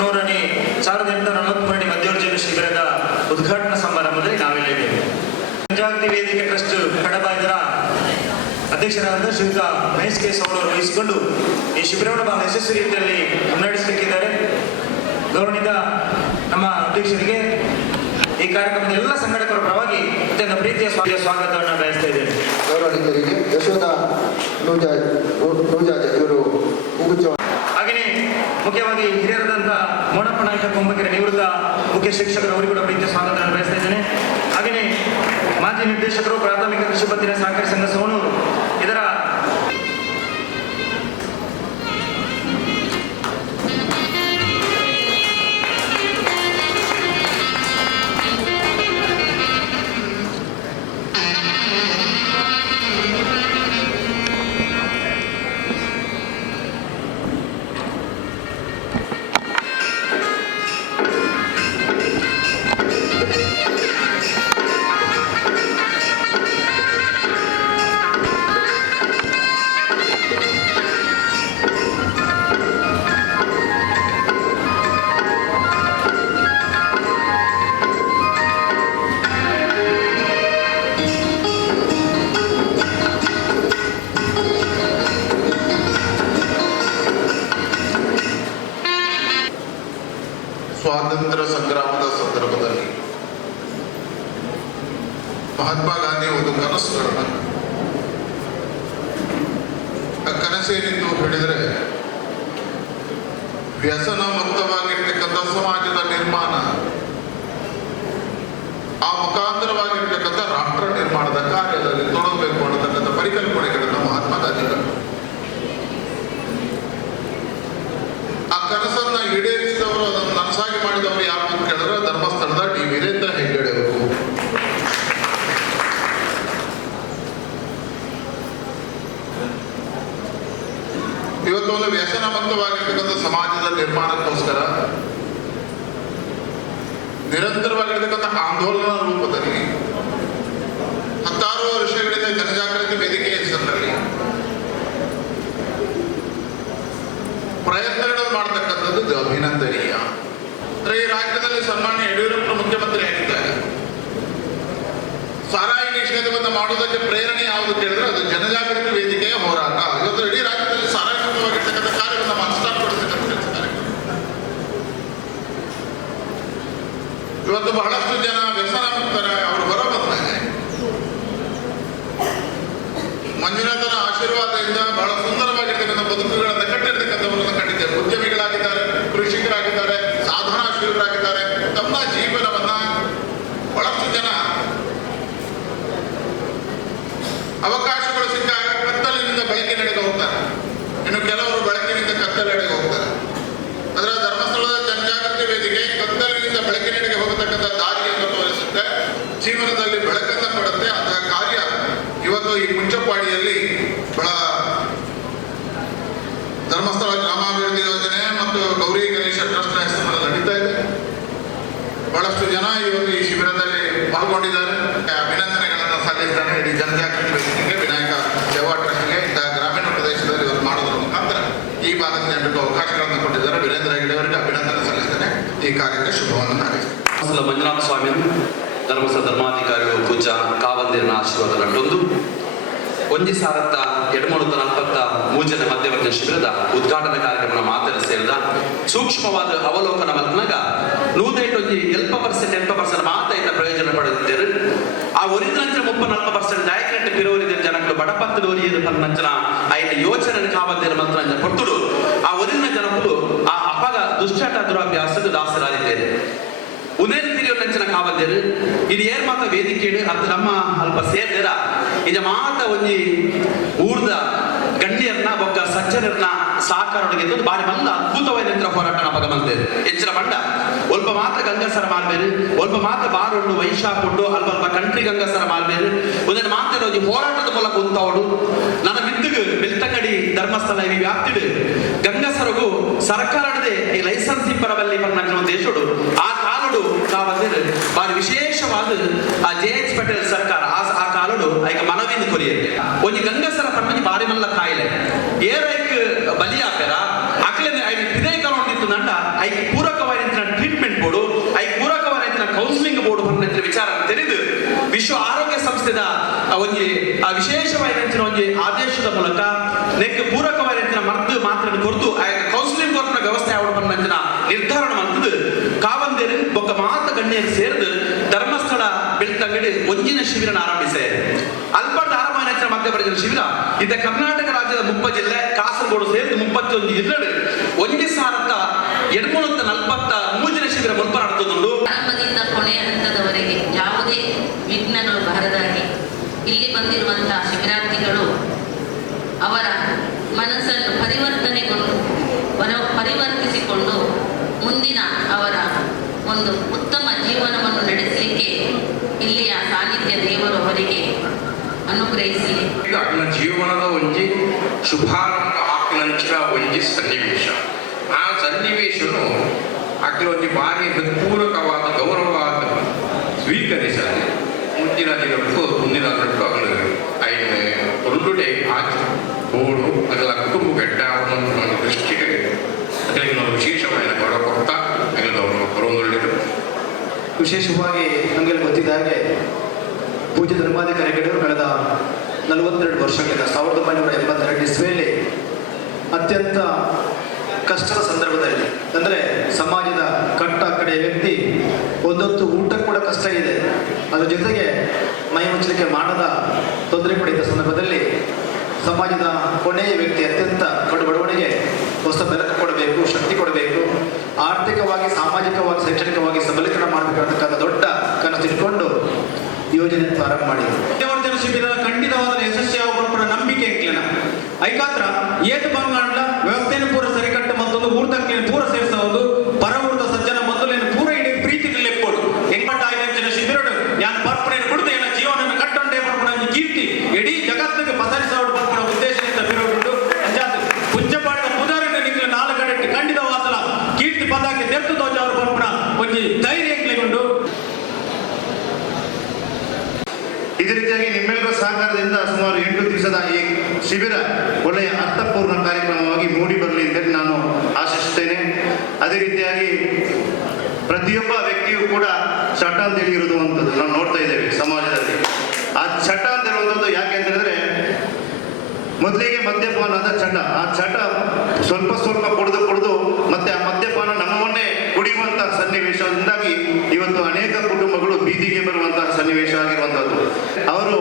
200ನೇ 1843 ಮಧ್ಯೋರ್ಜನ ಶಿಬಿರದ ಉದ್ಘಾಟನಾ ಸಮಾರಂಭದಲ್ಲಿ ನಾವಿಲ್ಲಿದ್ದೇವೆ. ಜನಜಾಗೃತಿ ವೇದಿಕೆ ಟ್ರಸ್ಟ್ ಕಡಬ ಇದರ ಅಧ್ಯಕ್ಷರಾದ ಶ್ರೀಯುತ ಮಹೇಶ್ ಕೆ ಸೌಡರು ವಹಿಸಿಕೊಂಡು ಈ ಶಿಬಿರವನ್ನು ಬಹಳ ಯಶಸ್ವಿ ರೀತಿಯಲ್ಲಿ ಮುನ್ನಡೆಸಲಿಕ್ಕಿದ್ದಾರೆ. ಗೌರವನಿಂದ ನಮ್ಮ ಅಧ್ಯಕ್ಷರಿಗೆ ಈ ಕಾರ್ಯಕ್ರಮದ ಎಲ್ಲ ಸಂಘಟಕರ ಪರವಾಗಿ ಅತ್ಯಂತ ಪ್ರೀತಿಯ ಸ್ವಾಗತವನ್ನು ಬಯಸ್ತಾ ಇದ್ದೇನೆ. ಗೌರವನಿಂದರಿಗೆ ಯಶೋಧ ಇವರು ಹಾಗೆಯೇ ಮುಖ್ಯವಾಗಿ ಹಿರಿಯರಾದಂಥ ಮೋಣಪ್ಪ ನಾಯಕ ಕೊಂಬಕೆರೆ ನಿವೃತ್ತ ಮುಖ್ಯ ಶಿಕ್ಷಕರು ಅವರಿಗೂ ಕೂಡ ಪ್ರೀತಿಯ ಸ್ವಾಗತವನ್ನು ಬಯಸ್ತಾ ಇದ್ದೇನೆ. ಹಾಗೆಯೇ ಮಾಜಿ ನಿರ್ದೇಶಕರು ಪ್ರಾಥಮಿಕ ಕೃಷಿ ಪತ್ತಿನ ಸಹಕಾರಿ ಸಂಘ ಸೋಣೂರು ಇದರ ಸ್ವಾತಂತ್ರ್ಯ ಸಂಗ್ರಾಮದ ಸಂದರ್ಭದಲ್ಲಿ ಮಹಾತ್ಮ ಗಾಂಧಿ ಒಂದು ಕನಸುಗಳನ್ನ ಆ ಕನಸೇನೆಂದು ಹೇಳಿದರೆ ವ್ಯಸನ ಮುಕ್ತವಾಗಿರ್ತಕ್ಕಂಥ ಸಮಾಜದ ನಿರ್ಮಾಣ, ಆ ಮುಖಾಂತರವಾಗಿರ್ತಕ್ಕಂಥ ರಾಷ್ಟ್ರ ನಿರ್ಮಾಣದ ಕಾರ್ಯದಲ್ಲಿ ತೊಡಗಬೇಕು ಅನ್ನತಕ್ಕಂಥ ಪರಿಕಲ್ಪನೆಗಳನ್ನು ಮಹಾತ್ಮ ಗಾಂಧಿಗಳು ಆ ಕನಸನ್ನ ಈಡೇರಿಸಿದವರು, ಅದನ್ನು ನನಸಾಗಿ ಮಾಡಿದವರು ಯಾರು ಅಂತ ಕೇಳಿದ್ರೆ ಧರ್ಮಸ್ಥಳದ ಡಿ ವೀರೇಂದ್ರ ಹೆಗ್ಗಡೆ ಅವರು. ಇವತ್ತು ಒಂದು ವ್ಯಸನ ಮುಕ್ತವಾಗಿರ್ತಕ್ಕಂಥ ಸಮಾಜದ ನಿರ್ಮಾಣಕ್ಕೋಸ್ಕರ ನಿರಂತರವಾಗಿರ್ತಕ್ಕಂಥ ಆಂದೋಲನ ರೂಪದಲ್ಲಿ ಹತ್ತಾರು ವರ್ಷಗಳಿಂದ ಜನಜಾಗೃತಿ ವೇದಿಕೆ ಹೆಸರಿನಲ್ಲಿ ಪ್ರಯತ್ನಗಳನ್ನು ಮಾಡತಕ್ಕಂಥದ್ದು ಅಭಿನಂದನೀಯ. ಅಂದ್ರೆ ಈ ರಾಜ್ಯದಲ್ಲಿ ಸನ್ಮಾನ್ಯ ಯಡಿಯೂರಪ್ಪ ಮುಖ್ಯಮಂತ್ರಿ ಆಗಿದ್ದಾಗ ಸಾರಾಯಿ ನಿಷೇಧವನ್ನು ಮಾಡುವುದಕ್ಕೆ ಪ್ರೇರಣೆ ಯಾವುದು ಕೇಳಿದ್ರೆ ಅದು ಜನಜಾಗೃತಿ ವೇದಿಕೆಯ ಹೋರಾಟ. ಇವತ್ತು ಇಡೀ ರಾಜ್ಯದಲ್ಲಿ ಸಾರಾಯಿ ಮುಕ್ತವಾಗಿರ್ತಕ್ಕಂಥ ಕಾರ್ಯವನ್ನು ಅನುಷ್ಠಾನಗೊಳಿಸತಕ್ಕಂಥ ಕೆಲಸ ಕಾರ್ಯಕ್ರಮ. ಇವತ್ತು ಬಹಳಷ್ಟು ಜನ ವ್ಯಸನ ಮುಕ್ತರ ಅವರು ಹೊರ ಬಂದಾಗ ಮಂಜುನಾಥನ ಆಶೀರ್ವಾದದಿಂದ ಬಹಳ ಸುಂದರವಾಗಿರ್ತಕ್ಕಂಥ ಬದುಕುಗಳನ್ನು ಕಟ್ಟಿರ್ತಕ್ಕಂಥವರನ್ನು ಕಂಡಿದ್ದೇವೆ. ಉದ್ಯಮಿಗಳಾಗಿದ್ದಾರೆ, ಕೃಷಿಕರಾಗಿದ್ದಾರೆ, ಸಾಧನಾಶೀಲರಾಗಿದ್ದಾರೆ. ತಮ್ಮ ಜೀವನವನ್ನ ಬಹಳಷ್ಟು ಜನ ಅವಕಾಶಗಳು ಸಿಕ್ಕಾಗ ಕತ್ತಲಿನಿಂದ ಬೆಳಕಿನೆಡೆಗೆ ಹೋಗ್ತಾರೆ, ಇನ್ನು ಕೆಲವರು ಬೆಳಕಿನಿಂದ ಕತ್ತಲೆಡೆಗೆ ಹೋಗ್ತಾರೆ. ಅದರ ಧರ್ಮಸ್ಥಳದ ಜನಜಾಗೃತಿ ವೇದಿಕೆ ಕತ್ತಲಿನಿಂದ ಬೆಳಕಿನೆಡೆಗೆ ಹೋಗತಕ್ಕಂಥ ದಾರಿಯನ್ನು ತೋರಿಸುತ್ತೆ, ಜೀವನದಲ್ಲಿ ಬೆಳಕನ್ನು ಕೊಡುತ್ತೆ. ಅದರ ಕಾರ್ಯ ಇವತ್ತು ಈ ಮುಂಚಪ್ಪಾಡಿಯಲ್ಲಿ ಬಹಳ ಧರ್ಮಸ್ಥಳ ಗ್ರಾಮಾಭಿವೃದ್ಧಿ ಯೋಜನೆ ಮತ್ತು ಗೌರಿ ಗಣೇಶ ಟ್ರಸ್ಟ್ ಹೆಸರಿನಲ್ಲಿ ನಡೀತಾ ಇದೆ. ಬಹಳಷ್ಟು ಜನ ಇವತ್ತು ಈ ಶಿಬಿರದಲ್ಲಿ ಪಾಲ್ಗೊಂಡಿದ್ದಾರೆ. ಅಭಿನಂದನೆಗಳನ್ನು ಸಲ್ಲಿಸ್ತಾನೆ ಇಡೀ ಜನಜಾಗೃತಿ ವೇದಿಕೆಗೆ, ವಿನಾಯಕ ಸೇವಾ ಟ್ರಸ್ಟ್ಗೆ, ಇಂತಹ ಗ್ರಾಮೀಣ ಪ್ರದೇಶದಲ್ಲಿ ಇವರು ಮಾಡೋದ್ರ ಮುಖಾಂತರ ಈ ಭಾಗದ ಜನರಿಗೆ ಅವಕಾಶಗಳನ್ನು ಕೊಟ್ಟಿದ್ದಾರೆ. ವೀರೇಂದ್ರ ಹೆಗ್ಗಡೆ ಅವರಿಗೆ ಅಭಿನಂದನೆ ಸಲ್ಲಿಸ್ತೇನೆ. ಈ ಕಾರ್ಯಕ್ಕೆ ಶುಭವನ್ನು ಹಾರೈಸ್ತೇನೆ. ಮಂಜುನಾಥ ಸ್ವಾಮಿ ಧರ್ಮಸ್ಥಳ ಧರ್ಮಾಧಿಕಾರಿಗಳು ಪೂಜಾ ಕಾವಂದಿರನ ಆಶೀರ್ವಾದ ನಟೊಂದು 1943 ಮಧ್ಯವರ್ತಿ ಶಿಬಿರದ ಉದ್ಘಾಟನಾ ಕಾರ್ಯಕ್ರಮ ಮಾತರೆ ಸೇರಿದ ಸೂಕ್ಷ್ಮವಾದ ಅವಲೋಕನ ಮಲ್ನಾಗ 180% ಮಾತ ಇದ್ದ ಪ್ರಯೋಜನ ಪಡೆದಿದ್ದರು. ಆ ಒರಿಜಿನಂಚ 30-40% ದಾಯಕಟ್ಟು ಪಿರೋರಿದ ಜನಗಳು ಬಡಪತ್ತಲು ಒರಿಯದು ಪನ್ನಂಚನ ಐನ ಯೋಚನೆ ಕಾವಂದಿರ ಮಂತ್ರ ಕೊಟ್ಟುಡು ಆ ಒರಿಜಿನ ಜನಗಳು ಆ ಅಪಗ ದುಶ್ಚಟ ದುರಾಭ್ಯಾಸದ ದಾಸರಾಗಿದ್ದೇನೆ. ಉನೇರ್ ತಿರಿಯೋ ನಂಚಿನ ಕಾವಂದಿರು ಇದು ಏರ್ ಮಾತ ವೇದಿಕೆ ಅದು ನಮ್ಮ ಅಲ್ಪ ಸೇರ್ದಿರ ಇದ ಮಾತ ಒಂಜಿ ಊರ್ದ ಗಣ್ಯರನ್ನ ಒಕ್ಕ ಸಜ್ಜನರನ್ನ ಸಾಕಾರೊಳಗೆ ಬಾರಿ ಮಲ್ಲ ಅದ್ಭುತವಾದ ಹೋರಾಟ ನಮಗೆ ಬಂದಿದೆ. ಹೆಚ್ಚಿನ ಬಂಡ ಒಲ್ಪ ಮಾತ್ರ ಗಂಗಸರ ಮಾಡ್ಬೇರು, ಒಲ್ಪ ಮಾತ್ರ ಬಾರೊಂಡು ವೈಶಾಪುಂಡು ಅಲ್ಪ ಕಂಟ್ರಿ ಗಂಗಸರ ಮಾಡ್ಬೇರು. ಒಂದನ್ನು ಮಾತ್ರ ಹೋರಾಟದ ಮೂಲಕ ಉಂತವಡು ನನ್ನ ಮಿದ್ದುಗು ಬೆಳ್ತಂಗಡಿ ಧರ್ಮಸ್ಥಳ ಇವಿ ವ್ಯಾಪ್ತಿಡು ಗಂಗಸರಿಗೂ ಸರ್ಕಾರದೇ ಈ ಲೈಸೆನ್ಸ್ ಪರವಲ್ಲಿ ಬಂದ ದೇಶಡು ಆ ಕಾಲಡು ಕಾವಂದಿರು ಬಾರಿ ವಿಶೇಷವಾದ ಆ JH ಪಟೇಲ್ ಸರ್ಕಾರ ಆ ಕಾಲಡು ಐಕ ಮನವಿಂದ ಕೊರಿಯತ್ತೆ ಒಂಜಿ ಗಂಗಸರ ಪಣ್ಣಿ ಬಾರಿ ಮಲ್ಲ ಕಾಯಿಲೆ ಏರೈಕ್ ಬಲಿಯಾಪೆರ ಅಕ್ಲೆ ಐ ಪಿದೇ ಕಲೊಂದಿತ್ತು ನಂಡ ಐಕ್ ಪೂರಕವಾದ ಟ್ರೀಟ್ಮೆಂಟ್ ಬೋರ್ಡು ಐಕ್ ಪೂರಕವಾದ ಕೌನ್ಸಿಲಿಂಗ್ ಬೋರ್ಡು ಬಂದ ವಿಚಾರ ತಿಳಿದು ವಿಶ್ವ ಆರೋಗ್ಯ ಸಂಸ್ಥೆದ ಒಂಜಿ ಆ ವಿಶೇಷವಾದ ಒಂಜಿ ಆದೇಶದ ಮೂಲಕ ನೆಕ್ ಪೂರಕವಾದ ಮರ್ದು ಮಾತ್ರ ಕೊರತು ಆ ಕೌನ್ಸಿಲಿಂಗ್ ಕೊರತ ವ್ಯವಸ್ಥೆ ಆವಡ ಬಂದ ನಿರ್ಧಾರ ಮಾಡ್ತದೆ ಕಾವಂದೇರು ಒಕ್ಕ ಮಾತ ಗಣ್ಯರು ಸೇರಿದು ಧರ್ಮಸ್ಥಳ ಬೆಳ್ತಂಗಡಿ ಒಂಜಿನ ಶಿಬಿರನ ಆರಂಭಿಸಿದೆ ಅಲ್ಪದ ಆರಂಭ ಮಧ್ಯಪ್ರದೇಶ ಶಿಬಿರ ಇದ ಕರ್ನಾಟಕ ರಾಜ್ಯದ 30 ಜಿಲ್ಲೆ ಕಾಸರಗೋಡು ಸೇರಿದು 31 ಜಿಲ್ಲೆ 1,743 ಶಿಬಿರ ಮುಲ್ಪ ನಡೆದುಕೊಂಡು ಆರಂಭದಿಂದ ಕೊನೆಯ ಹಂತದವರೆಗೆ ಯಾವುದೇ ವಿಘ್ನಗಳು ಬಾರದಾಗಿ ಇಲ್ಲಿ ಬಂದಿರುವಂತಹ ಶಿಬಿರಾರ್ಥಿಗಳು ಅವರ ಮನಸ್ಸನ್ನು ಪರಿವರ್ತಿಸಿಕೊಂಡು ಮುಂದಿನ ಅವರ ಒಂದು ಉತ್ತಮ ಜೀವನವನ್ನು ನಡೆಸಲಿಕ್ಕೆ ಇಲ್ಲಿಯ ಸಾನ್ನಿಧ್ಯ ದೇವರು ಅವರಿಗೆ ಅನುಗ್ರಹಿಸಲಿ. ಅಕ್ನ ಜೀವನದ ಒಂಜಿ ಶುಭಾರಂಭ ಆಕ್ನಂಚಿನ ಒಂಜಿ ಸನ್ನಿವೇಶ ಆ ಸನ್ನಿವೇಶನು ಅಕ್ಲ ಒಂಜಿ ಭಾರಿ ಹೃತ್ಪೂರ್ವಕವಾದ ಗೌರವವಾದ ಸ್ವೀಕರಿಸಲಿ ಮುಂದಿನ ದಿನಕ್ಕೂ ಮುಂದಿನ ದಿನಕ್ಕೂ ಅಗಲು ಐನ ಒಳ್ಳುಡೆ ಆಚೆ ಬೋಡು ಅದರ ಕುಟುಂಬ ಕೆಟ್ಟ ಒಂದು ದೃಷ್ಟಿಗೆ ಅದಕ್ಕೆ ನಾವು ವಿಶೇಷವಾದ ಗೌರವ ಕೊಡ್ತಾ ಅದನ್ನು ಅವರು ಬರೋದೊಳ್ಳೆಯದು. ವಿಶೇಷವಾಗಿ ನಮಗೆ ಗೊತ್ತಿದ್ದ ಹಾಗೆ ಪೂಜ್ಯ ಧರ್ಮಾಧಿಕಾರಿಗಳು ಕಳೆದ 42 ವರ್ಷಗಳಿಂದ 1982 ಇಸ್ವಿಯಲ್ಲಿ ಅತ್ಯಂತ ಕಷ್ಟದ ಸಂದರ್ಭದಲ್ಲಿ ಅಂದರೆ ಸಮಾಜದ ಕಟ್ಟ ಕಡೆಯ ವ್ಯಕ್ತಿ ಒಂದೊತ್ತು ಊಟ ಕೂಡ ಕಷ್ಟ ಇದೆ, ಅದರ ಜೊತೆಗೆ ಮೈ ಮುಚ್ಚಲಿಕ್ಕೆ ಮಾಡದ ತೊಂದರೆ ಕೂಡ ಇದ್ದ ಸಂದರ್ಭದಲ್ಲಿ ಸಮಾಜದ ಕೊನೆಯ ವ್ಯಕ್ತಿ ಅತ್ಯಂತ ಕಡು ಬಡವಣಿಗೆ ಹೊಸ ಬೆಳಕು ಕೊಡಬೇಕು, ಶಕ್ತಿ ಕೊಡಬೇಕು, ಆರ್ಥಿಕವಾಗಿ ಸಾಮಾಜಿಕವಾಗಿ ಶೈಕ್ಷಣಿಕವಾಗಿ ಸಬಲೀಕರಣ ಮಾಡಬೇಕಂತಕ್ಕಂಥ ದೊಡ್ಡ ಕನಸು ಇಟ್ಕೊಂಡು ಯೋಜನೆ ಪ್ರಾರಂಭ ಮಾಡಿ ಮಧ್ಯವರ್ಜನ ಶಿಬಿರ ಖಂಡಿತವಾದ ಯಶಸ್ವಿಯಾಗುವ ನಂಬಿಕೆ ಎಂಕ್ಲೆನ ಐಕಾತ್ರ ಏತು ಬಂಗಾಂಡ್ಲ ವ್ಯವಸ್ಥೆಯನ್ನು ಪೂರ ಸರಿಕಟ್ಟು ಮತ್ತೊಂದು ಊರ್ದಕ್ಲೇನು ಪೂರ ಸೇರಿಸಬಹುದು ಪರವೃತ ಸಜ್ಜನ ಮೊದಲೇನು ಪೂರ ಇಡೀ ಪ್ರೀತಿ ಲೆಕ್ಕೋಡು ಎಂಕಟ್ಟ ಆಯ್ದಂಚಿನ ಶಿಬಿರಡು ಯಾನ್ ಪರ್ಪಣೆಯನ್ನು ಬಿಡುದು ಏನ ಜೀವನ ಕಟ್ಟೊಂಡೇ ಬರ್ಪಣ ಕೀರ್ತಿ ಇಡೀ ಜಗತ್ತಿಗೆ ಪಸರಿಸೋಡು ಬರ್ಪಣ ಉದ್ದೇಶದಿಂದ ಬಿರೋಡು ಅಂಜಾತ್ ಪುಂಜಪಾಡಿದ ಪುದಾರಿನ ನಿಕ್ಲೆ 4 ಕಡೆ ಖಂಡಿತವಾದಲ ಕೀರ್ತಿ ಪದಾಕ್ಕೆ ತೆರ್ತು ತೋಜ ಅವರು ಬರ್ಪಣ ಒಂಜಿ ಧೈರ್ಯ ಎಂಕ್ಲೆಗೊಂಡು ಇದೇ ರೀತಿಯಾಗಿ ನಿಮ್ಮೆಲ್ಲರ ಸಹಕಾರದಿಂದ ಸುಮಾರು 8 ದಿವಸದ ಈ ಶಿಬಿರ ಒಳ್ಳೆಯ ಅರ್ಥಪೂರ್ಣ ಕಾರ್ಯಕ್ರಮವಾಗಿ ಮೂಡಿ ಬರಲಿ ಅಂತೇಳಿ ನಾನು ಆಶಿಸುತ್ತೇನೆ. ಅದೇ ರೀತಿಯಾಗಿ ಪ್ರತಿಯೊಬ್ಬ ವ್ಯಕ್ತಿಯು ಕೂಡ ಚಟ ಅಂತೇಳಿ ಇರುವಂಥದ್ದು ನಾವು ನೋಡ್ತಾ ಇದ್ದೇವೆ ಸಮಾಜದಲ್ಲಿ. ಆ ಚಟ ಅಂತ ಹೇಳುವಂಥದ್ದು ಯಾಕೆ ಅಂತ ಹೇಳಿದ್ರೆ ಮೊದಲಿಗೆ ಮದ್ಯಪಾನದ ಚಟ, ಆ ಚಟ ಸ್ವಲ್ಪ ಸ್ವಲ್ಪ ಕುಡಿದು ಮತ್ತೆ ಆ ಮದ್ಯಪಾನ ನಮ್ಮನ್ನೇ ಕುಡಿಯುವಂತಹ ಸನ್ನಿವೇಶದಿಂದಾಗಿ ಇವತ್ತು ಅನೇಕ ಕುಟುಂಬಗಳು ಬೀದಿಗೆ ಬರುವಂತಹ ಸನ್ನಿವೇಶ ಆಗಿರುವಂಥದ್ದು. ಅವರು